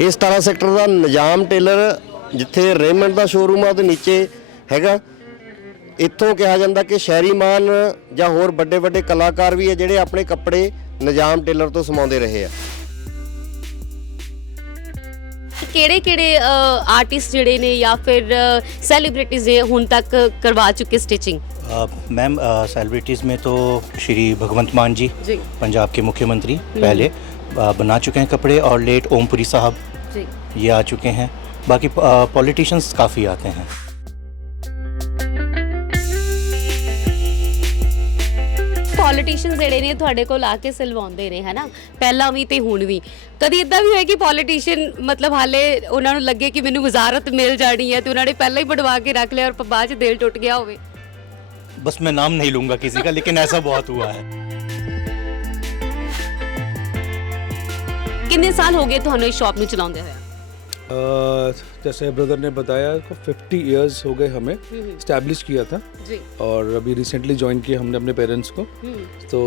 ਇਹ 17 ਸੈਕਟਰ ਦਾ ਨਿਜ਼ਾਮ ਟੇਲਰ ਜਿੱਥੇ ਰੇਮੰਡ ਦਾ ਸ਼ੋਰੂਮ ਆ ਉਹਦੇ ਨੀਚੇ ਹੈਗਾ। ਇੱਥੋਂ ਕਿਹਾ ਜਾਂਦਾ ਕਿ ਸ਼ਹਿਰੀ ਮਾਨ ਜਾਂ ਹੋਰ ਵੱਡੇ ਵੱਡੇ ਕਲਾਕਾਰ ਵੀ ਹੈ ਜਿਹੜੇ ਆਪਣੇ ਕੱਪੜੇ ਨਿਜ਼ਾਮ ਟੇਲਰ ਤੋਂ ਸਮਾਉਂਦੇ ਰਹੇ ਆ। ਕਿਹੜੇ ਆਰਟਿਸਟ ਜਿਹੜੇ ਨੇ ਜਾਂ ਫਿਰ ਸੈਲੀਬ੍ਰਿटीज ਨੇ ਹੁਣ तक करवा चुके स्टिचिंग? मैम सेलिब्रिटीज़ में तो श्री भगवंत मान जी पंजाब के मुख्यमंत्री पहले बना चुके हैं कपड़े, और लेट ओमपुरी साहब ये आ चुके हैं। बाकी पॉलिटिशियंस काफ़ी आते हैं। ਪੋਲੀਟੀਸ਼ੀਅਨਸ ਜਿਹੜੇ ਨੇ ਤੁਹਾਡੇ ਕੋਲ ਆ ਕੇ ਸਿਲਵਾਉਂਦੇ ਨੇ ਹੈ ਨਾ, ਪਹਿਲਾਂ ਵੀ ਤੇ ਹੁਣ ਵੀ। ਕਦੀ ਇਦਾਂ ਵੀ ਹੋਇਆ ਕਿ ਪੋਲੀਟੀਸ਼ੀਅਨ ਮਤਲਬ ਹਾਲੇ ਉਹਨਾਂ ਨੂੰ ਲੱਗੇ ਕਿ ਮੈਨੂੰ ਵਜ਼ਾਰਤ ਮਿਲ ਜਾਣੀ ਹੈ ਤੇ ਉਹਨਾਂ ਨੇ ਪਹਿਲਾਂ ਹੀ ਬਣਵਾ ਕੇ ਰੱਖ ਲਿਆ ਔਰ ਬਾਅਦ ਚ ਦਿਲ ਟੁੱਟ ਗਿਆ ਹੋਵੇ? बस मैं नाम नहीं लूँगा किसी का, लेकिन ऐसा बहुत हुआ है। ਕਿੰਨੇ ਸਾਲ ਹੋ ਗਏ ਤੁਹਾਨੂੰ ਇਸ ਸ਼ਾਪ ਨੂੰ ਚਲਾਉਂਦੇ ਹੋਏ? जैसे ब्रदर ने बताया 50 इयर्स हो गए हमें इस्टेब्लिश किया था जी। और अभी रिसेंटली ज्वाइन किया हमने अपने पेरेंट्स को। तो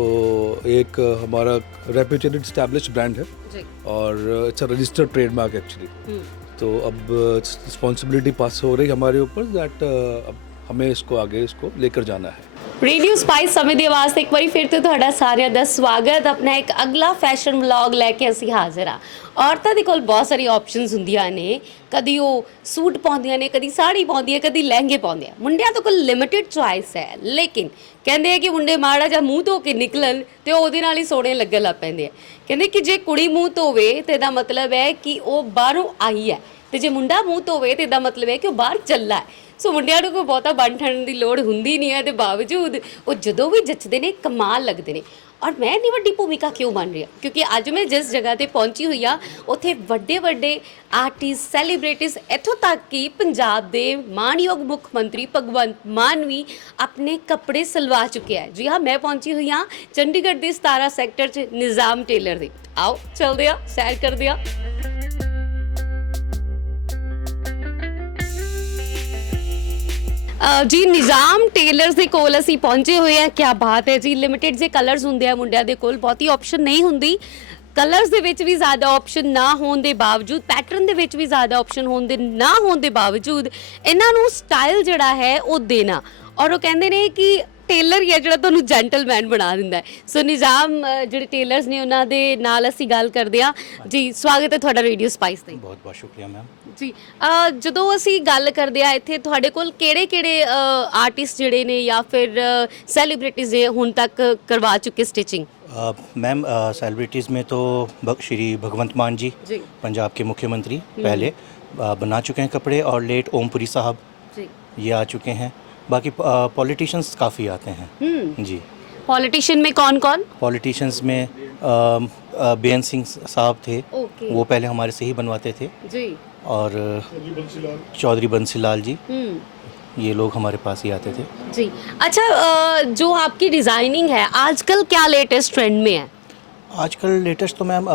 एक हमारा रेप्यूटेड इस्टेब्लिश ब्रांड है जी। और it's a registered trademark actually. तो अब रिस्पॉन्सिबिलिटी पास हो रही हमारे ऊपर दैट अब हमें इसको आगे इसको लेकर जाना है। रेडियो स्पाइस समय ਦੀ ਆਵਾਜ਼ ਤੇ ਇੱਕ ਵਾਰੀ ਫਿਰ ਤੋਂ ਤੁਹਾਡਾ ਸਾਰਿਆਂ ਦਾ ਸਵਾਗਤ। ਆਪਣਾ ਇੱਕ ਅਗਲਾ ਫੈਸ਼ਨ ਵਲੌਗ ਲੈ ਕੇ ਅਸੀਂ ਹਾਜ਼ਰ ਆ। ਔਰਤਾਂ ਦੇ ਕੋਲ ਬਹੁਤ ਸਾਰੀ ਆਪਸ਼ਨਸ ਹੁੰਦੀਆਂ ਨੇ, ਕਦੀ ਉਹ ਸੂਟ ਪਾਉਂਦੀਆਂ ਨੇ, ਕਦੀ ਸਾੜੀ ਪਾਉਂਦੀਆਂ, ਕਦੀ ਲਹਿੰਗੇ ਪਾਉਂਦੀਆਂ। ਮੁੰਡਿਆਂ ਤੋਂ ਕੋਲ ਲਿਮਿਟਿਡ ਚੁਆਇਸ ਹੈ, ਲੇਕਿਨ ਕਹਿੰਦੇ ਆ ਕਿ ਮੁੰਡੇ ਮਾੜਾ ਜਾਂ ਮੂੰਹ ਧੋ ਕੇ ਨਿਕਲਣ ਤੇ ਉਹਦੇ ਨਾਲ ਹੀ ਸੋਹਣੇ ਲੱਗਣ ਲੱਗ ਪੈਂਦੇ ਆ। ਕਹਿੰਦੇ ਕਿ ਜੇ ਕੁੜੀ ਮੂੰਹ ਧੋਵੇ ਤੇ ਇਹਦਾ ਮਤਲਬ ਹੈ ਕਿ ਉਹ ਬਾਹਰੋਂ ਆਈ ਹੈ, ਤੇ ਜੇ ਮੁੰਡਾ ਮੂੰਹ ਧੋਵੇ ਤੇ ਇਹਦਾ ਮਤਲਬ ਹੈ ਕਿ ਉਹ ਬਾਹਰ ਚੱਲਾ ਹੈ। ਸੋ ਮੁੰਡਿਆਂ ਨੂੰ ਕੋਈ ਬਹੁਤਾ ਬਣ ਠਣ ਦੀ ਲੋੜ ਹੁੰਦੀ ਨਹੀਂ ਹੈ, ਤੇ ਬਾਵਜੂਦ ਉਹ ਜਦੋਂ ਵੀ ਜੱਚਦੇ ਨੇ ਕਮਾਲ ਲੱਗਦੇ ਨੇ। ਔਰ ਮੈਂ ਇੰਨੀ ਵੱਡੀ ਭੂਮਿਕਾ ਕਿਉਂ ਬਣ ਰਹੀ ਹਾਂ? ਕਿਉਂਕਿ ਅੱਜ ਮੈਂ ਜਿਸ ਜਗ੍ਹਾ ਤੇ ਪਹੁੰਚੀ ਹੋਈ ਆ ਉੱਥੇ ਵੱਡੇ ਵੱਡੇ ਆਰਟਿਸਟ, ਸੈਲੀਬ੍ਰਿਟੀਜ਼, ਇੱਥੋਂ ਤੱਕ ਕਿ ਪੰਜਾਬ ਦੇ ਮਾਣਯੋਗ ਮੁੱਖ ਮੰਤਰੀ ਭਗਵੰਤ ਮਾਨ ਵੀ ਆਪਣੇ ਕੱਪੜੇ ਸਿਲਵਾ ਚੁੱਕੇ ਹੈ। ਜੀ ਹਾਂ, ਮੈਂ ਪਹੁੰਚੀ ਹੋਈ ਹਾਂ ਚੰਡੀਗੜ੍ਹ ਦੇ 17 ਸੈਕਟਰ 'ਚ ਨਿਜ਼ਾਮ ਟੇਲਰ ਦੇ। ਆਓ ਚਲਦੇ ਆ, ਸੈਰ ਕਰਦੇ ਆ। ਜੀ ਨਿਜ਼ਾਮ ਟੇਲਰਸ ਦੇ ਕੋਲ ਅਸੀਂ ਪਹੁੰਚੇ ਹੋਏ ਆ। ਕੀ ਬਾਤ ਹੈ ਜੀ, ਲਿਮਿਟਿਡ ਜੇ ਕਲਰਸ ਹੁੰਦੇ ਆ ਮੁੰਡਿਆਂ ਦੇ ਕੋਲ, ਬਹੁਤੀ ਆਪਸ਼ਨ ਨਹੀਂ ਹੁੰਦੀ। ਕਲਰਸ ਦੇ ਵਿੱਚ ਵੀ ਜ਼ਿਆਦਾ ਆਪਸ਼ਨ ਨਾ ਹੋਣ ਦੇ ਬਾਵਜੂਦ, ਪੈਟਰਨ ਦੇ ਵਿੱਚ ਵੀ ਜ਼ਿਆਦਾ ਆਪਸ਼ਨ ਹੋਣ ਦੇ ਨਾ ਹੋਣ ਦੇ ਬਾਵਜੂਦ ਇਹਨਾਂ ਨੂੰ ਸਟਾਈਲ ਜਿਹੜਾ ਹੈ ਉਹ ਦੇਣਾ। ਔਰ ਉਹ ਕਹਿੰਦੇ ਨੇ ਕਿ ਟੇਲਰ ਹੀ ਹੈ ਜਿਹੜਾ ਤੁਹਾਨੂੰ ਜੈਂਟਲਮੈਨ ਬਣਾ ਦਿੰਦਾ ਹੈ। ਸੋ ਨਿਜ਼ਾਮ ਜਿਹੜੇ ਟੇਲਰਸ ਨੇ ਉਹਨਾਂ ਦੇ ਨਾਲ ਅਸੀਂ ਗੱਲ ਕਰਦੇ ਆ। ਜੀ ਸਵਾਗਤ ਹੈ ਤੁਹਾਡਾ ਰੇਡੀਓ ਸਪਾਈਸ ਤੇ। बहुत बहुत शुक्रिया मैम। ਜੀ ਜਦੋਂ ਅਸੀਂ ਗੱਲ ਕਰਦੇ ਆ ਇੱਥੇ ਤੁਹਾਡੇ ਕੋਲ ਕਿਹੜੇ ਆਰਟਿਸਟ ਜਿਹੜੇ ਨੇ ਜਾਂ ਫਿਰ ਸੈਲੀਬ੍ਰਿटीज ਨੇ ਹੁਣ तक करवा चुके स्टिचिंग? मैम सेलिब्रिटीज़ में तो श्री भगवंत मान जी पंजाब के मुख्यमंत्री पहले बना चुके हैं कपड़े, और लेट ओमपुरी साहब ये आ चुके हैं। बाकी पॉलिटिशियंस काफ़ी आते हैं जी। पॉलिटिशियन में कौन कौन? पॉलिटिशियंस में बेन सिंह साहब थे, वो पहले हमारे से ही बनवाते थे जी। और चौधरी बंसीलाल जी, ये लोग हमारे पास ही आते थे जी। अच्छा, जो आपकी डिज़ाइनिंग है आजकल क्या लेटेस्ट ट्रेंड में है? आजकल लेटेस्ट तो मैम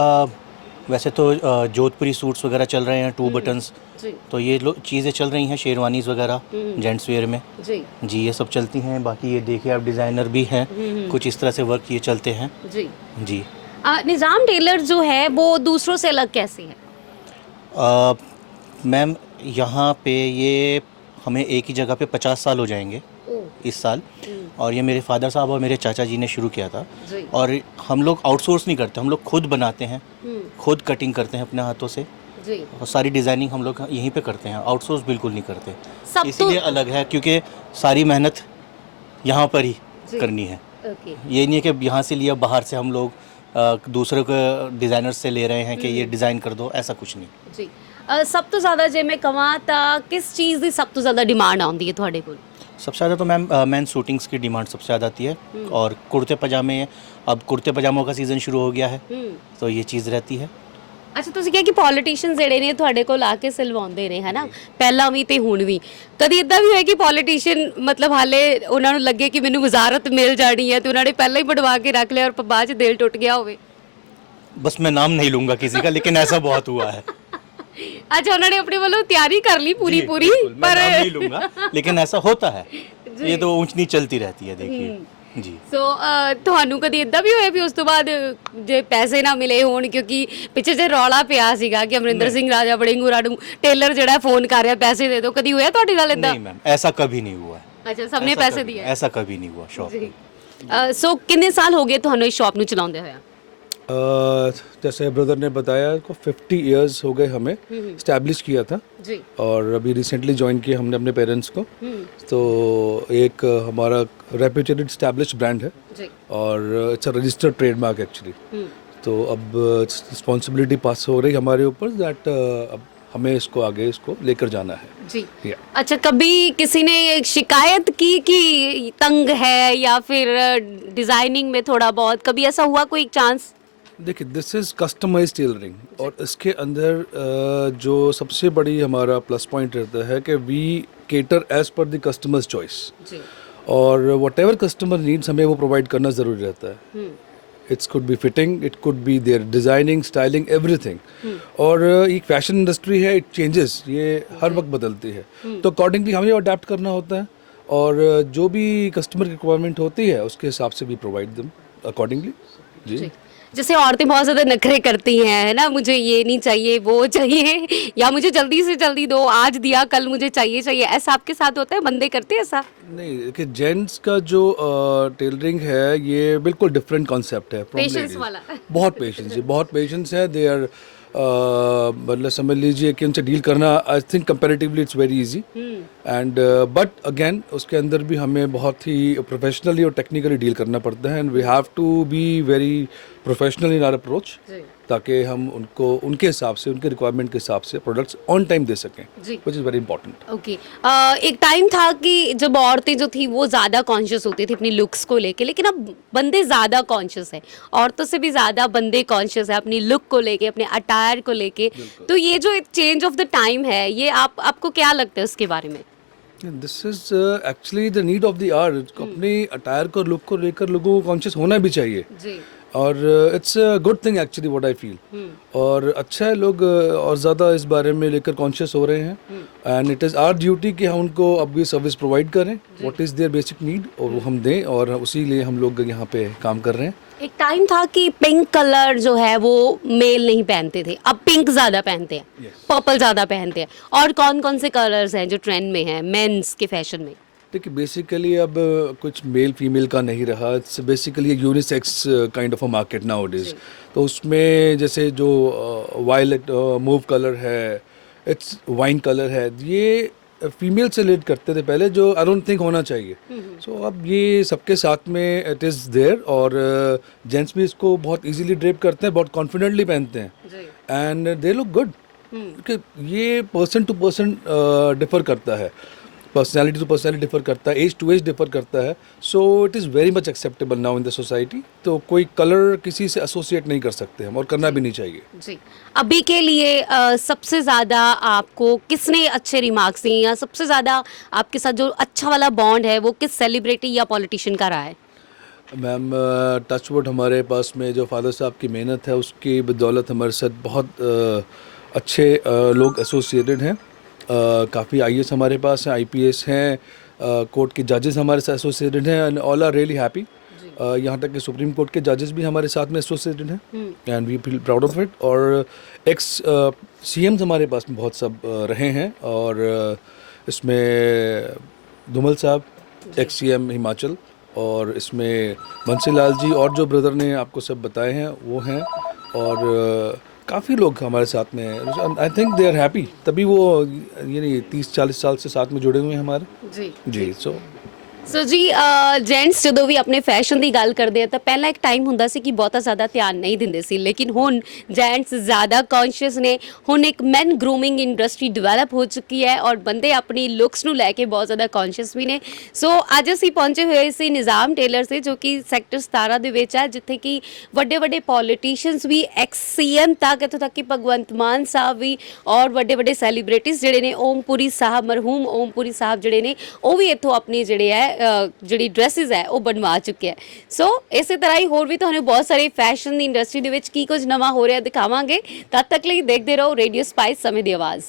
वैसे तो जोधपुरी सूट्स वगैरह चल रहे हैं, 2 बटन्स जी। तो ये चीज़ें चल रही हैं, शेरवानीज़ वगैरह जेंट्स वेयर में जी ये सब चलती हैं। बाकी ये देखिए आप डिज़ाइनर भी हैं, कुछ इस तरह से वर्क ये चलते हैं जी जी। निज़ाम टेलर जो है वो दूसरों से अलग कैसे है? मैम यहाँ पे ये हमें एक ही जगह पे 50 साल हो जाएंगे इस साल, और ये मेरे फादर साहब और मेरे चाचा जी ने शुरू किया था। और हम लोग आउटसोर्स नहीं करते, हम लोग खुद बनाते हैं, खुद कटिंग करते हैं अपने हाथों से जी। और सारी डिज़ाइनिंग हम लोग यहीं पे करते हैं, आउटसोर्स बिल्कुल नहीं करते। सब इसलिए अलग है क्योंकि सारी मेहनत यहाँ पर ही करनी है। ये नहीं है कि यहाँ से लिया, बाहर से हम लोग दूसरे को डिज़ाइनर से ले रहे हैं कि ये डिज़ाइन कर दो, ऐसा कुछ नहीं जी। ਸਭ ਤੋਂ ਜ਼ਿਆਦਾ ਜੇ ਮੈਂ ਕਹਾਂ ਤਾਂ ਕਿਸ ਚੀਜ਼ ਦੀ ਸਭ ਤੋਂ ਜ਼ਿਆਦਾ ਡਿਮਾਂਡ ਆਉਂਦੀ ਹੈ ਤੁਹਾਡੇ ਕੋਲ? सबसे ज़्यादा तो मैम मैन शूटिंग्स की डिमांड सबसे ज़्यादा आती है, और कुर्ते पजामे। अब कुर्ते पजामों का सीज़न शुरू हो गया है, तो ये चीज़ रहती है। ਅੱਛਾ, ਤੁਸੀਂ ਕਿਹਾ ਕਿ ਪੋਲੀਟੀਸ਼ੀਅਨਸ ਜਿਹੜੇ ਨੇ ਤੁਹਾਡੇ ਕੋਲ ਆ ਕੇ ਸਿਲਵਾਉਂਦੇ ਨੇ ਹੈ ਨਾ, ਪਹਿਲਾਂ ਵੀ ਤੇ ਹੁਣ ਵੀ। ਕਦੀ ਇਦਾਂ ਵੀ ਹੋਇਆ ਕਿ ਪੋਲੀਟੀਸ਼ੀਅਨ ਮਤਲਬ ਹਾਲੇ ਉਹਨਾਂ ਨੂੰ ਲੱਗੇ ਕਿ ਮੈਨੂੰ ਵਜ਼ਾਰਤ ਮਿਲ ਜਾਣੀ ਹੈ ਤੇ ਉਹਨਾਂ ਨੇ ਪਹਿਲਾਂ ਹੀ ਬਣਵਾ ਕੇ ਰੱਖ ਲਿਆ ਔਰ ਬਾਅਦ ਚ ਦਿਲ ਟੁੱਟ ਗਿਆ ਹੋਵੇ? बस मैं नाम नहीं लूँगा किसी का, लेकिन ऐसा बहुत हुआ है। अच्छा, उन्होंने अपने वालों तैयारी कर ली पूरी मैं नाम नहीं लूँगा, लेकिन ऐसा होता है। ये तो ऊंच नीच चलती रहती है, देखिए ਜੀ ਸੋ ਤੁਹਾਨੂੰ ਕਦੀ ਇਦਾਂ ਵੀ ਹੋਇਆ ਵੀ ਉਸ ਤੋਂ ਬਾਅਦ ਜੇ ਪੈਸੇ ਨਾ ਮਿਲੇ ਹੋਣ, ਕਿਉਂਕਿ ਪਿੱਛੇ ਜੇ ਰੌਲਾ ਪਿਆ ਸੀਗਾ ਕਿ ਅਮਰਿੰਦਰ ਸਿੰਘ ਰਾਜਾ ਵੜਿੰਗੂਰਾ ਨੂੰ ਟੇਲਰ ਜਿਹੜਾ ਫੋਨ ਕਰ ਰਿਹਾ ਪੈਸੇ ਦੇ ਦਿਓ, ਕਦੀ ਹੋਇਆ ਤੁਹਾਡੇ ਨਾਲ ਇਦਾਂ? नहीं मैम, ऐसा कभी नहीं हुआ है। ਅੱਛਾ, ਸਭ ਨੇ ਪੈਸੇ ਦਿਏ? ऐसा कभी नहीं हुआ शॉप ਜੀ ਸੋ ਕਿੰਨੇ ਸਾਲ ਹੋ ਗਏ ਤੁਹਾਨੂੰ ਇਸ ਸ਼ਾਪ ਨੂੰ ਚਲਾਉਂਦੇ ਹੋਇਆ? जैसे ब्रदर ने बताया को 50 इयर्स हो गए हमें इस्टेब्लिश किया था, जी और अभी रिसेंटली ज्वाइन किया हमने अपने पेरेंट्स को। तो एक हमारा रेप्यूटेड इस्टेब्लिश ब्रांड है जी और it's a registered trademark actually. तो अब रिस्पॉन्सिबिलिटी पास हो रही हमारे ऊपर दैट अब हमें इसको आगे इसको लेकर जाना है। जी Yeah. अच्छा, कभी किसी ने शिकायत की कि तंग है या फिर डिजाइनिंग में थोड़ा बहुत, कभी ऐसा हुआ कोई चांस? देखिए, दिस इज़ कस्टमाइज टेलरिंग और इसके अंदर जो सबसे बड़ी हमारा प्लस पॉइंट रहता है कि we cater as per the customers choice, जी और वट एवर कस्टमर नीड्स हमें वो प्रोवाइड करना ज़रूरी रहता है। It's could be fitting, it could be their designing, styling, everything. और एक फैशन इंडस्ट्री है, इट चेंजेस, ये हर वक्त बदलती है, तो अकॉर्डिंगली हमें अडेप्ट करना होता है और जो भी कस्टमर की रिक्वायरमेंट होती है उसके हिसाब से भी प्रोवाइड दम अकॉर्डिंगली। जी जैसे औरतें बहुत ज़्यादा नखरे करती हैं, है ना, मुझे ये नहीं चाहिए, वो चाहिए, या मुझे जल्दी से जल्दी दो, आज दिया कल मुझे चाहिए चाहिए, ऐसा आपके साथ होता है? बंदे करते हैं ऐसा? नहीं, देखिए जेंट्स का जो टेलरिंग है ये बिल्कुल डिफरेंट कॉन्सेप्ट है from Patience ladies। वाला। बहुत पेशेंस है, बहुत पेशेंस है। दे आर मतलब समझ लीजिए कि उनसे डील करना I think comparatively it's very easy, and but again उसके अंदर भी हमें बहुत ही प्रोफेशनली और टेक्निकली डील करना पड़ता है, and we have to be very professional in our approach, ताकि हम उनको उनके हिसाब से, उनके रिक्वायरमेंट के हिसाब से प्रोडक्ट्स ऑन टाइम दे सकें, जी। Which is very important. Okay एक टाइम था कि जब औरतें जो थी वो ज़्यादा कॉन्शियस होती थी अपनी लुक्स को लेके, लेकिन अब बंदे ज़्यादा कॉन्शियस है, औरतों से भी ज़्यादा बंदे कॉन्शियस है अपनी लुक को लेके, अपने अटायर को लेके। तो ये जो एक चेंज ऑफ द टाइम है, ये आपको क्या लगता है उसके बारे में? This is actually the need of the hour. अपनी अटायर को, लुक को लेकर लोगों को कॉन्शियस होना भी चाहिए, जी और it's a good thing actually what I feel. और अच्छा है लोग और ज़्यादा इस बारे में लेकर कॉन्शियस हो रहे हैं, and it is our duty कि हम उनको अब ये सर्विस प्रोवाइड करें, what is their basic need, और वो हम दें, और उसी लिए हम लोग यहाँ पे काम कर रहे हैं। एक टाइम था कि पिंक कलर जो है वो मेल नहीं पहनते थे, अब पिंक ज़्यादा पहनते हैं, पर्पल ज़्यादा पहनते हैं, और कौन कौन से कलर्स हैं जो ट्रेंड में हैं मेंस के फैशन में? देखिए, बेसिकली अब कुछ मेल फीमेल का नहीं रहा, it's basically unisex kind of a market now days. तो उसमें जैसे जो वायलेट मूव कलर है, इट्स वाइन कलर है, ये फीमेल से रिलेट करते थे पहले, जो आई डोंट थिंक होना चाहिए। सो अब ये सबके साथ में इट इज़ देयर, और जेंट्स भी इसको बहुत इजीली ड्रेप करते हैं, बहुत कॉन्फिडेंटली पहनते हैं, एंड दे लुक गुड। ये पर्सन टू पर्सन डिफर करता है, पर्सनैलिटी टू पर्सनैलिटी डिफर करता है, एज टू एज डिफर करता है, so it is very much acceptable now in the society. तो कोई कलर किसी से एसोसिएट नहीं कर सकते हम, और करना भी नहीं चाहिए। जी अभी के लिए सबसे ज़्यादा आपको किसने अच्छे रिमार्क्स दिए, या सबसे ज़्यादा आपके साथ जो अच्छा वाला बॉन्ड है वो किस सेलिब्रिटी या पॉलिटिशियन का रहा है? मैम, टचवुड हमारे पास में जो फादर साहब की मेहनत है उसकी बदौलत हमारे साथ बहुत अच्छे लोग एसोसिएटेड हैं। काफ़ी आईएएस हमारे पास हैं, आईपीएस हैं, कोर्ट के जजेस हमारे साथ एसोसिएटेड हैं, and all are really happy. यहाँ तक कि सुप्रीम कोर्ट के जजेस भी हमारे साथ में एसोसिएटेड हैं, and we feel proud of it. और एक्स सीएम्स हमारे पास में बहुत सब रहे हैं, और इसमें धूमल साहब एक्स सीएम हिमाचल, और इसमें बंसीलाल जी, और जो ब्रदर ने आपको सब बताए हैं वो हैं, और काफ़ी लोग हमारे साथ में हैं। I think they are happy, तभी वो ये नहीं 30-40 साल से साथ में जुड़े हुए हैं हमारे। जी ਸੋ ਜੀ ਜੈਂਟਸ ਜਦੋਂ ਵੀ ਆਪਣੇ ਫੈਸ਼ਨ ਦੀ ਗੱਲ ਕਰਦੇ ਆ ਤਾਂ ਪਹਿਲਾਂ ਇੱਕ ਟਾਈਮ ਹੁੰਦਾ ਸੀ ਕਿ ਬਹੁਤਾ ਜ਼ਿਆਦਾ ਧਿਆਨ ਨਹੀਂ ਦਿੰਦੇ ਸੀ, ਲੇਕਿਨ ਹੁਣ ਜੈਂਟਸ ਜ਼ਿਆਦਾ ਕੌਨਸ਼ੀਅਸ ਨੇ। ਹੁਣ ਇੱਕ ਮੈਨ ਗਰੂਮਿੰਗ ਇੰਡਸਟਰੀ ਡਿਵੈਲਪ ਹੋ ਚੁੱਕੀ ਹੈ, ਔਰ ਬੰਦੇ ਆਪਣੀ ਲੁੱਕਸ ਨੂੰ ਲੈ ਕੇ ਬਹੁਤ ਜ਼ਿਆਦਾ ਕੌਨਸ਼ੀਅਸ ਵੀ ਨੇ। ਸੋ ਅੱਜ ਅਸੀਂ ਪਹੁੰਚੇ ਹੋਏ ਸੀ ਨਿਜ਼ਾਮ ਟੇਲਰ ਸੇ, ਜੋ ਕਿ ਸੈਕਟਰ 17 ਦੇ ਵਿੱਚ ਹੈ, ਜਿੱਥੇ ਕਿ ਵੱਡੇ ਵੱਡੇ ਪੋਲੀਟੀਸ਼ੀਅਨਸ ਵੀ, ਐਕਸ ਸੀਐਮ ਤੱਕ, ਇੱਥੋਂ ਤੱਕ ਕਿ ਭਗਵੰਤ ਮਾਨ ਸਾਹਿਬ ਵੀ, ਔਰ ਵੱਡੇ ਵੱਡੇ ਸੈਲੀਬ੍ਰਿਟੀਜ਼ ਜਿਹੜੇ ਨੇ, ਓਮਪੁਰੀ ਸਾਹਿਬ, ਮਰਹੂਮ ਓਮਪੁਰੀ ਸਾਹਿਬ ਜਿਹੜੇ ਨੇ, ਉਹ ਵੀ ਇੱਥੋਂ ਆਪਣੀ ਜਿਹੜੇ ਹੈ ਜਿਹੜੀ ਡਰੈਸਿਸ ਹੈ ਉਹ ਬਣਵਾ ਚੁੱਕੇ ਹੈ। ਸੋ ਇਸੇ ਤਰ੍ਹਾਂ ਹੀ ਹੋਰ ਵੀ ਤੁਹਾਨੂੰ ਬਹੁਤ ਸਾਰੇ ਫੈਸ਼ਨ ਦੀ ਇੰਡਸਟਰੀ ਦੇ ਵਿੱਚ ਕੀ ਕੁਝ ਨਵਾਂ ਹੋ ਰਿਹਾ ਦਿਖਾਵਾਂਗੇ। ਤਦ ਤੱਕ ਲਈ ਦੇਖਦੇ ਰਹੋ ਰੇਡੀਓ ਸਪਾਈਸ, ਸਮੇਂ ਦੀ ਆਵਾਜ਼।